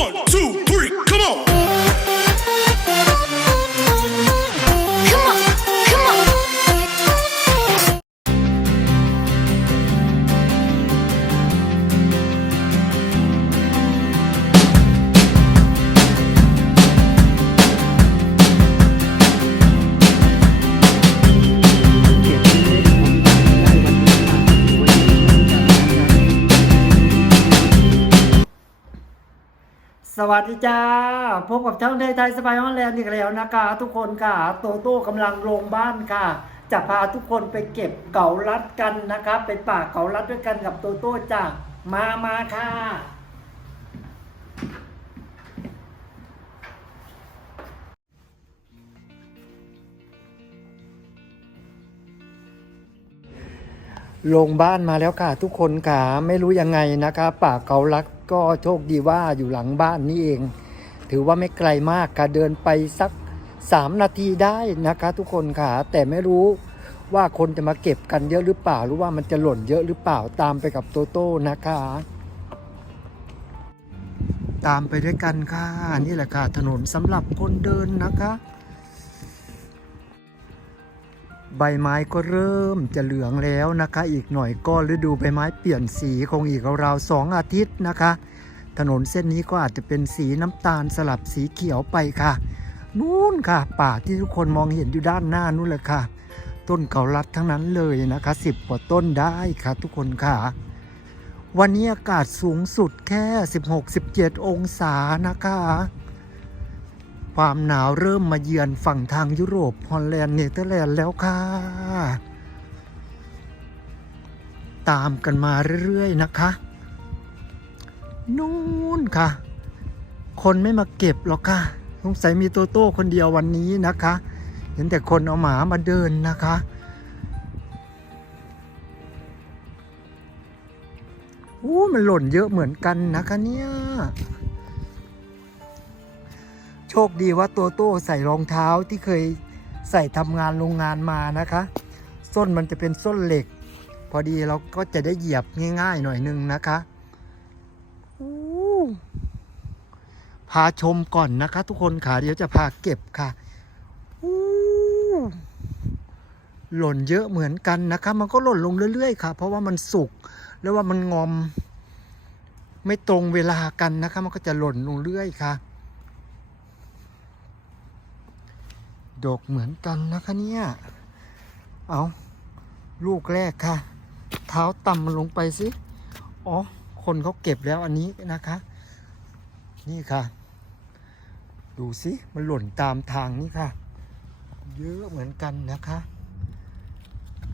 One, two, สวัสดีจ้า พบกับช่างไทยไทยสบายฮอลแลนด์อีกแล้วนะคะ ทุกคนค่ะ โตโต้กำลังลงบ้านค่ะ จะพาทุกคนไปเก็บเก่าลัดกันนะคะไปป่าเก่าลัดด้วยกันกับโตโต้จ้ามามาค่ะ ลงบ้านมาแล้วค่ะ ทุกคนค่ะ ไม่รู้ยังไงนะคะ ป่าเกาลัก ก็โชคดีว่าอยู่หลังบ้านนี่เอง ถือว่าไม่ไกลมากค่ะเดินไปสักสามนาทีได้นะคะ ทุกคนค่ะแต่ไม่รู้ว่าคนจะมาเก็บกันเยอะหรือเปล่า หรือว่ามันจะหล่นเยอะหรือเปล่าตามไปกับโตโต้นะคะ ตามไปด้วยกันค่ะนี่แหละค่ะถนนสำหรับคนเดินนะคะ ใบไม้ก็เริ่มจะเหลืองแล้วนะคะ อีกหน่อยก็ฤดูใบไม้เปลี่ยนสีคงอีกราวๆสองอาทิตย์นะคะ ถนนเส้นนี้ก็อาจจะเป็นสีน้ำตาลสลับสีเขียวไปค่ะ นู่นค่ะ ป่าที่ทุกคนมองเห็นอยู่ด้านหน้านู่นเลยค่ะ ต้นเกาลัดทั้งนั้นเลยนะคะสิบกว่าต้นได้ค่ะทุกคนค่ะ วันนี้อากาศสูงสุดแค่ 16-17 องศานะคะ ความหนาวเริ่มมาเยือนฝั่งทางยุโรปฮอลแลนด์เนเธอร์แลนด์แล้วค่ะ ตามกันมาเรื่อยๆนะคะ นู่นค่ะ คนไม่มาเก็บหรอกค่ะสงสัยมีโตโต้คนเดียววันนี้นะคะ เห็นแต่คนเอาหมามาเดินนะคะ อู้มันหล่นเยอะเหมือนกันนะคะเนี่ย โชคดีว่าตัวโต้ใส่รองเท้าที่เคยใส่ทำงานโรงงานมานะคะ ส้นมันจะเป็นส้นเหล็ก พอดีเราก็จะได้เหยียบง่าย ๆ หน่อยนึงนะคะพาชมก่อนนะคะ ทุกคนค่ะเดี๋ยวจะพาเก็บค่ะหล่นเยอะเหมือนกันนะคะ มันก็หล่นลงเรื่อย ๆ ค่ะ เพราะว่ามันสุกแล้วว่ามันงอม ไม่ตรงเวลากันนะคะ มันก็จะหล่นลงเรื่อยค่ะ ดกเหมือนกันนะคะเนี่ย เอาลูกแรกค่ะ เท้าต่ำมันลงไปสิ อ๋อ คนเขาเก็บแล้วอันนี้นะคะ นี่ค่ะ ดูสิมันหล่นตามทางนี่ค่ะ เยอะเหมือนกันนะคะ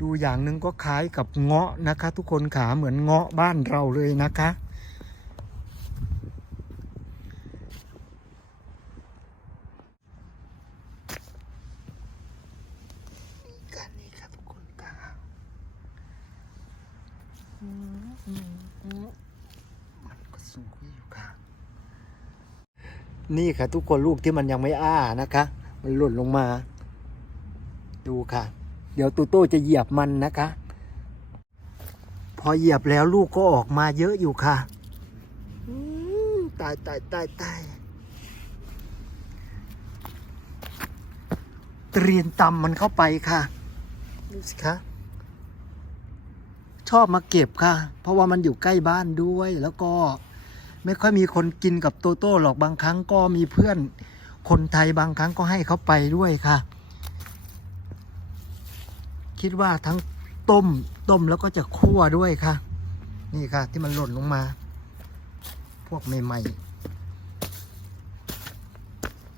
ดูอย่างหนึ่งก็คล้ายกับเงาะนะคะ ทุกคนขาเหมือนเงาะบ้านเราเลยนะคะ กันนี่ครับทุกคนครับอื มันก็สูงอยู่ค่ะ นี่ค่ะ ทุกคนลูกที่มันยังไม่อ้านะคะ มันหล่นลงมา ดูค่ะ เดี๋ยวตูโต้จะเหยียบมันนะคะ พอเหยียบแล้วลูกก็ออกมาเยอะอยู่ค่ะตายตายตายตายเตรียนตำมันเข้าไปค่ะ ดูสิคะ ชอบมาเก็บค่ะ เพราะว่ามันอยู่ใกล้บ้านด้วย แล้วก็ไม่ค่อยมีคนกินกับโตโต้หรอกบางครั้งก็มีเพื่อนคนไทยบางครั้งก็ให้เขาไปด้วยค่ะ คิดว่าทั้งต้มต้มแล้วก็จะคั่วด้วยค่ะ นี่ค่ะที่มันหล่นลงมา พวกใหม่ๆ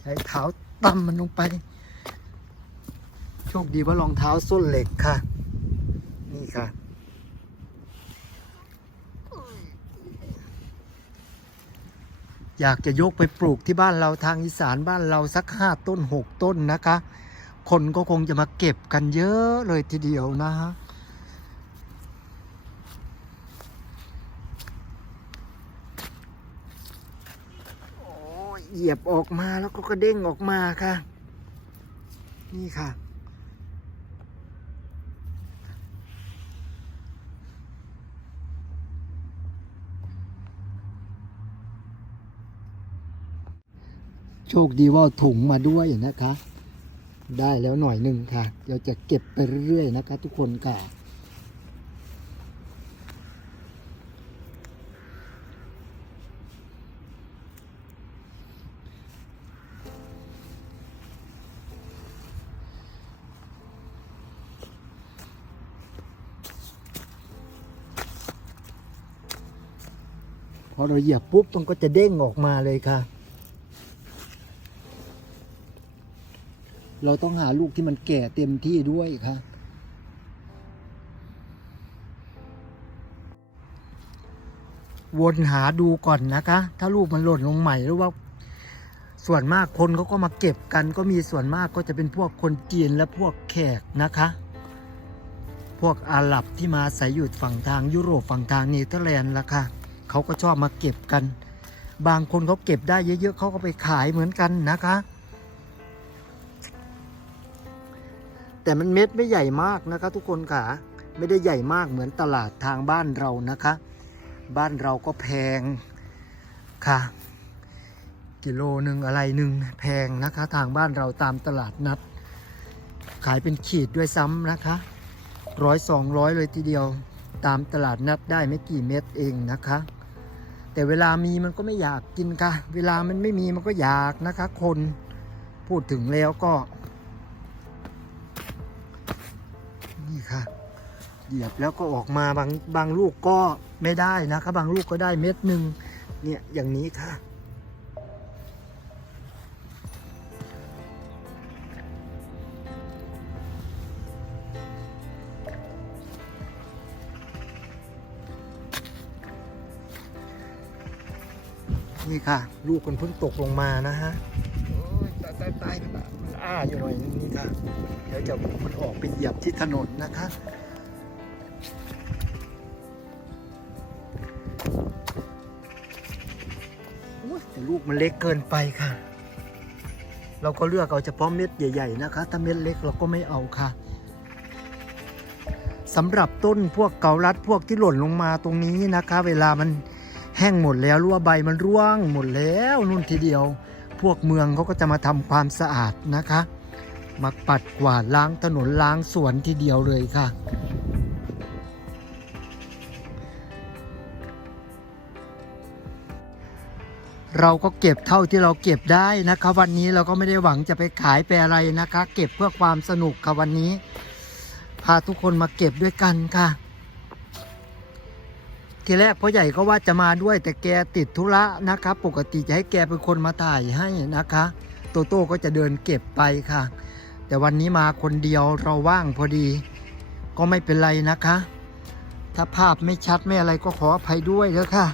ใช้เท้าตำมันลงไป โชคดีว่ารองเท้าส้นเหล็กค่ะ นี่ค่ะ อยากจะยกไปปลูกที่บ้านเราทางอีสานบ้านเราสักห้าต้นหกต้นนะคะ คนก็คงจะมาเก็บกันเยอะเลยทีเดียวนะฮะโอ้เหยียบออกมาแล้วก็กระเด้งออกมาค่ะ นี่ค่ะ ชคดีว่าถุงมาด้วยนะคะ ได้แล้วหน่อยหนึ่งค่ะเดี๋ยวจะเก็บไปเรื่อยๆนะคะ ทุกคนค่ะพอเราเหยียบปุ๊บมันก็จะเด้งออกมาเลยค่ะ เราต้องหาลูกที่มันแก่เต็มที่ด้วยค่ะวนหาดูก่อนนะคะ ถ้าลูกมันหล่นลงใหม่หรือว่า ส่วนมากคนเขาก็มาเก็บกันก็มีส่วนมากก็จะเป็นพวกคนจีนและพวกแขกนะคะ พวกอาหรับที่มาอาศัยอยู่ฝั่งทางยุโรปฝั่งทางเนเธอร์แลนด์ละค่ะเขาก็ชอบมาเก็บกัน บางคนเขาเก็บได้เยอะๆเขาก็ไปขายเหมือนกันนะคะ แต่มันเม็ดไม่ใหญ่มากนะคะ ทุกคนค่ะไม่ได้ใหญ่มากเหมือนตลาดทางบ้านเรานะคะ บ้านเราก็แพงค่ะ กิโลหนึ่งอะไรหนึ่งแพงนะคะ ทางบ้านเราตามตลาดนัด ขายเป็นขีดด้วยซ้ำนะคะร้อยสองร้อยเลยทีเดียว ตามตลาดนัดได้ไม่กี่เม็ดเองนะคะ แต่เวลามีมันก็ไม่อยากกินค่ะ เวลามันไม่มีมันก็อยากนะคะ คนพูดถึงแล้วก็ ค่ะ เหยียบแล้วก็ออกมาบางบางลูกก็ไม่ได้นะคะบางลูกก็ได้เม็ดหนึ่งเนี่ยอย่างนี้ค่ะ นี่ค่ะ ลูกมันเพิ่งตกลงมานะฮะ โอ้ยตายตายตายมันอ้าอยู่หน่อยนึงนี่ค่ะ ดี๋ยวจะมันออกไปเหยียบที่ถนนนะคะโอ้ยแต่ลูกมันเล็กเกินไปค่ะ เราก็เลือกเอาเฉพาะเม็ดใหญ่ ๆ นะคะ ถ้าเม็ดเล็กเราก็ไม่เอาค่ะสำหรับต้นพวกเกาลัดพวกที่หล่นลงมาตรงนี้นะคะ เวลามันแห้งหมดแล้วรั่วใบมันร่วงหมดแล้วนู่นทีเดียว พวกเมืองเขาก็จะมาทำความสะอาดนะคะ มาปัดกวาดล้างถนนล้างสวนทีเดียวเลยค่ะ เราก็เก็บเท่าที่เราเก็บได้นะคะ วันนี้เราก็ไม่ได้หวังจะไปขายไปอะไรนะคะ เก็บเพื่อความสนุกค่ะวันนี้ พาทุกคนมาเก็บด้วยกันค่ะ ทีแรกพ่อใหญ่ก็ว่าจะมาด้วยแต่แกติดธุระนะคะ ปกติจะให้แกเป็นคนมาถ่ายให้นะคะโตโต้ก็จะเดินเก็บไปค่ะ แต่วันนี้มาคนเดียวเราว่างพอดี ก็ไม่เป็นไรนะคะ ถ้าภาพไม่ชัดไม่อะไรก็ขออภัยด้วยเถอะค่ะ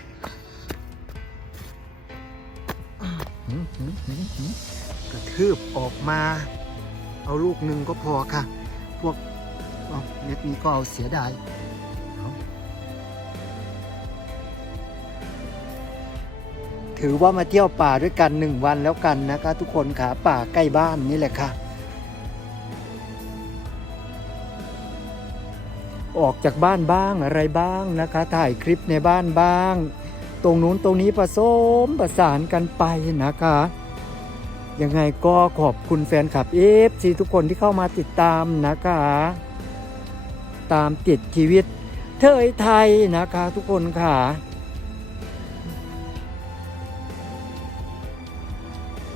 กระทืบออกมา เอาลูกหนึ่งก็พอค่ะ พวกเอาเม็ดนี้ก็เอาเสียดายถือว่ามาเที่ยวป่าด้วยกันหนึ่งวันแล้วกันนะคะ ทุกคนขาป่าใกล้บ้านนี่แหละค่ะ ออกจากบ้านบ้างอะไรบ้างนะคะ ถ่ายคลิปในบ้านบ้าง ตรงนู้นตรงนี้ผสมประสานกันไปนะคะ ยังไงก็ขอบคุณแฟนคลับเอฟซีทุกคนที่เข้ามาติดตามนะคะ ตามติดชีวิตเทยไทยนะคะทุกคนค่ะ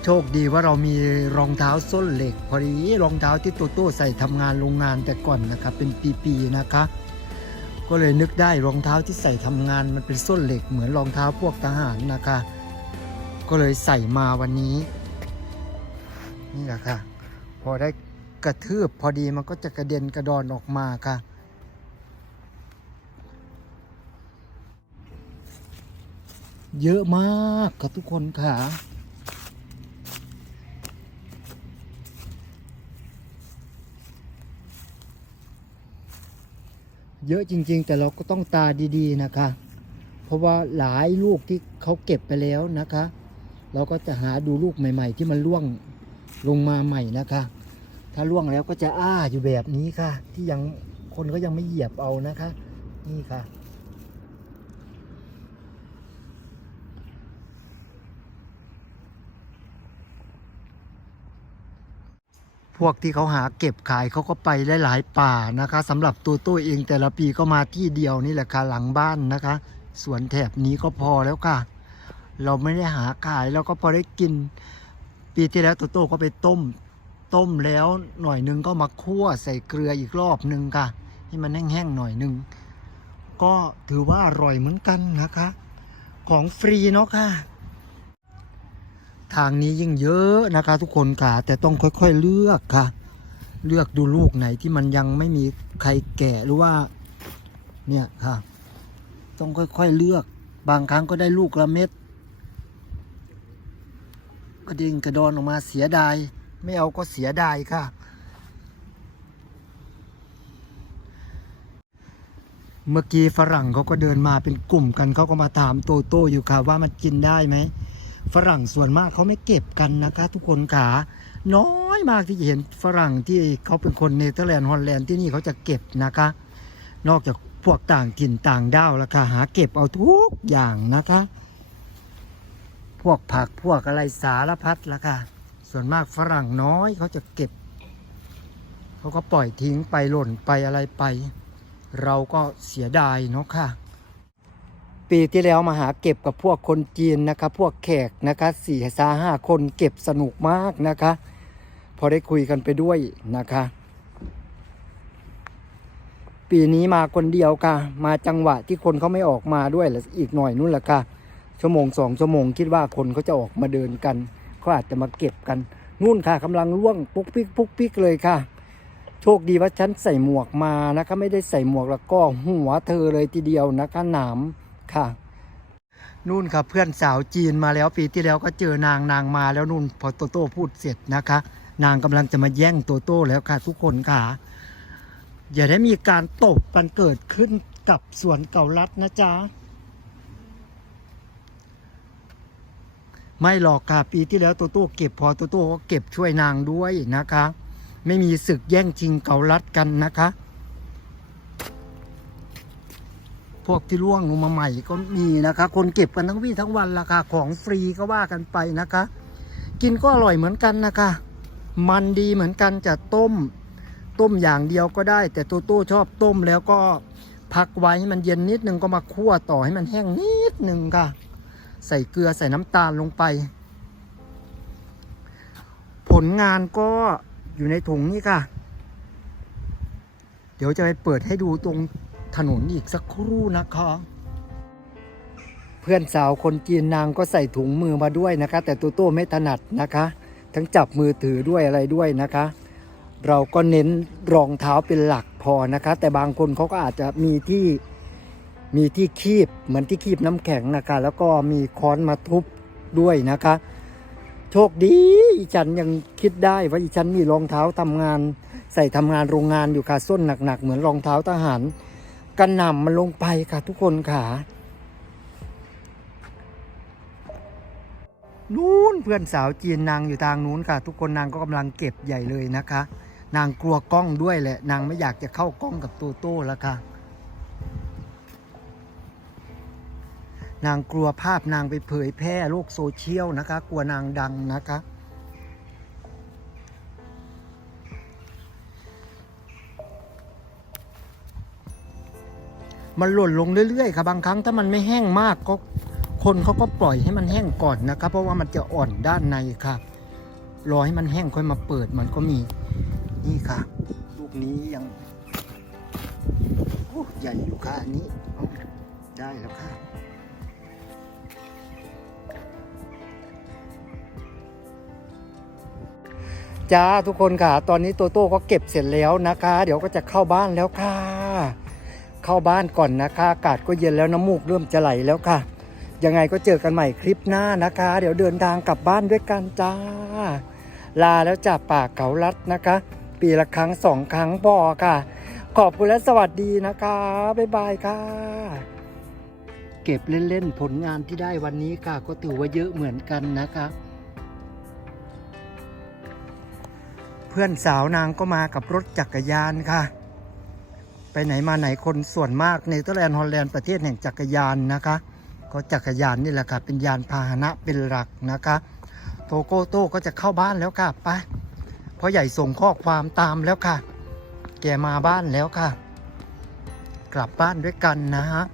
โชคดีว่าเรามีรองเท้าส้นเหล็ก พอดีรองเท้าที่โตโต้ใส่ทำงานโรงงานแต่ก่อนนะครับเป็นปีๆนะคะ ก็เลยนึกได้รองเท้าที่ใส่ทำงานมันเป็นส้นเหล็กเหมือนรองเท้าพวกทหารนะคะ ก็เลยใส่มาวันนี้ นี่แหละค่ะ พอได้กระทืบพอดีมันก็จะกระเด็นกระดอนออกมาค่ะเยอะมากค่ะทุกคนค่ะ เยอะจริง ๆ แต่เราก็ต้องตาดีๆนะคะ เพราะว่าหลายลูกที่เขาเก็บไปแล้วนะคะ เราก็จะหาดูลูกใหม่ ๆ ที่มันร่วงลงมาใหม่นะคะ ถ้าร่วงแล้วก็จะอ้าอยู่แบบนี้ค่ะ ที่ยังคนก็ยังไม่เหยียบเอานะคะ นี่ค่ะ วกที่เขาหาเก็บขายเขาก็ไปหลายๆป่านะคะสำหรับตัวตัวเองแต่ละปีก็มาที่เดียวนี่แหละค่ะหลังบ้านนะคะสวนแถบนี้ก็พอแล้วค่ะ เราไม่ได้หาขายแล้วก็พอได้กิน ปีที่แล้วตัวโตก็ไปต้ม ต้มแล้วหน่อยนึงก็มาคั่วใส่เกลืออีกรอบนึงค่ะ ให้มันแห้งๆหน่อยนึง ก็ถือว่าอร่อยเหมือนกันนะคะ ของฟรีเนาะค่ะ ทางนี้ยิ่งเยอะนะคะ ทุกคนค่ะ แต่ต้องค่อยๆเลือกค่ะ เลือกดูลูกไหนที่มันยังไม่มีใครแก่หรือว่า เนี่ยค่ะ ต้องค่อยๆเลือก บางครั้งก็ได้ลูกละเม็ดกระดิ่งกระดอนออกมาเสียดาย ไม่เอาก็เสียดายค่ะ เมื่อกี้ฝรั่งเขาก็เดินมาเป็นกลุ่มกันเขาก็มาถามโตโต้อยู่ค่ะว่ามันกินได้ไหม ฝรั่งส่วนมากเขาไม่เก็บกันนะคะ ทุกคนขาน้อยมากที่จะเห็นฝรั่งที่เขาเป็นคนเนเธอร์แลนด์ฮอลแลนด์ที่นี่เขาจะเก็บนะคะ นอกจากพวกต่างถิ่นต่างด้าวแล้วค่ะหาเก็บเอาทุกอย่างนะคะ พวกผักพวกอะไรสารพัดละค่ะส่วนมากฝรั่งน้อยเขาจะเก็บ เขาก็ปล่อยทิ้งไปหล่นไปอะไรไป เราก็เสียดายเนาะค่ะ ปีที่แล้วมาหาเก็บกับพวกคนจีนนะคะ พวกแขกนะคะสี่สาห้าคนเก็บสนุกมากนะคะ พอได้คุยกันไปด้วยนะคะ ปีนี้มาคนเดียวค่ะ มาจังหวะที่คนเขาไม่ออกมาด้วยล้วอีกหน่อยนู่นแหละค่ะ ชั่วโมงสองชั่วโมงคิดว่าคนเขาจะออกมาเดินกันเขาอาจจะมาเก็บกันนู่นค่ะกำลังล่วงปุ๊กปิ๊กปุ๊กปิ๊กเลยค่ะ โชคดีว่าฉันใส่หมวกมานะคะ ไม่ได้ใส่หมวกแล้วก็หัวเธอเลยทีเดียวนะคะหนาม ค่ะ นู่นค่ะเพื่อนสาวจีนมาแล้วปีที่แล้วก็เจอนางนางมาแล้วนู่นพอโตโต้พูดเสร็จนะคะ นางกำลังจะมาแย่งโตโต้แล้วค่ะ ทุกคนค่ะ อย่าได้มีการตบกันเกิดขึ้นกับสวนเก่าลัดนะจ๊ะไม่หรอกค่ะปีที่แล้วโตโต้เก็บพอโตโต้ก็เก็บช่วยนางด้วยนะคะ ไม่มีศึกแย่งชิงเก่าลัดกันนะคะ พวกที่ล่วงลงมาใหม่ก็มีนะคะ คนเก็บกันทั้งวี่ทั้งวันราคาของฟรีก็ว่ากันไปนะคะ กินก็อร่อยเหมือนกันนะคะ มันดีเหมือนกันจะต้ม ต้มอย่างเดียวก็ได้ แต่โตโต้ชอบต้มแล้วก็พักไว้ให้มันเย็นนิดนึงก็มาคั่วต่อให้มันแห้งนิดนึงค่ะ ใส่เกลือใส่น้ำตาลลงไป ผลงานก็อยู่ในถุงนี่ค่ะ เดี๋ยวจะไปเปิดให้ดูตรง ถนนอีกสักครู่นะคะ เพื่อนสาวคนจีนนางก็ใส่ถุงมือมาด้วยนะคะ แต่ตัวโต้ไม่ถนัดนะคะ ทั้งจับมือถือด้วยอะไรด้วยนะคะ เราก็เน้นรองเท้าเป็นหลักพอนะคะ แต่บางคนเขาก็อาจจะมีที่มีที่คีบเหมือนที่คีบน้ำแข็งนะคะ แล้วก็มีค้อนมาทุบด้วยนะคะ โชคดีอีฉันยังคิดได้ว่าอีฉันมีรองเท้าทำงาน ใส่ทำงานโรงงานอยู่ค่ะส้นหนักๆ เหมือนรองเท้าทหาร กันหน่ำมันลงไปค่ะทุกคนค่ะ นู้นเพื่อนสาวจีนนางอยู่ทางนู้นค่ะ ทุกคนนางก็กำลังเก็บใหญ่เลยนะคะ นางกลัวกล้องด้วยแหละ นางไม่อยากจะเข้ากล้องกับตัวโต้แล้วค่ะ นางกลัวภาพนางไปเผยแพร่โลกโซเชียลนะคะ กลัวนางดังนะคะ มันหล่นลงเรื่อยๆค่ะบางครั้งถ้ามันไม่แห้งมากก็คนเขาก็ปล่อยให้มันแห้งก่อนนะครับ เพราะว่ามันจะอ่อนด้านในค่ะรอให้มันแห้งค่อยมาเปิดมันก็มีนี่ค่ะลูกนี้ยังใหญ่อยู่ค่ะอันนี้ได้แล้วค่ะจ้าทุกคนค่ะ ตอนนี้โตโต้ก็เก็บเสร็จแล้วนะคะ เดี๋ยวก็จะเข้าบ้านแล้วค่ะ เข้าบ้านก่อนนะคะอากาศก็เย็นแล้วน้ำมูกเริ่มจะไหลแล้วค่ะ ยังไงก็เจอกันใหม่คลิปหน้านะคะ เดี๋ยวเดินทางกลับบ้านด้วยกันจ้า ลาแล้วจากป่าเขาลัดนะคะ ปีละครั้งสองครั้งพอค่ะ ขอบคุณและสวัสดีนะคะ บ๊ายบายค่ะ เก็บเล่นๆผลงานที่ได้วันนี้ค่ะ ก็ถือว่าเยอะเหมือนกันนะคะเพื่อนสาวนางก็มากับรถจักรยานค่ะ ไปไหนมาไหนคนส่วนมากในเทอร์แลนด์ฮอลแลนด์ประเทศแห่งจักรยานนะคะก็จักรยานนี่แหละค่ะเป็นยานพาหนะเป็นหลักนะคะโตโกโต้ก็จะเข้าบ้านแล้วค่ะไปพ่อใหญ่ส่งข้อความตามแล้วค่ะ แกมาบ้านแล้วค่ะ กลับบ้านด้วยกันนะฮะ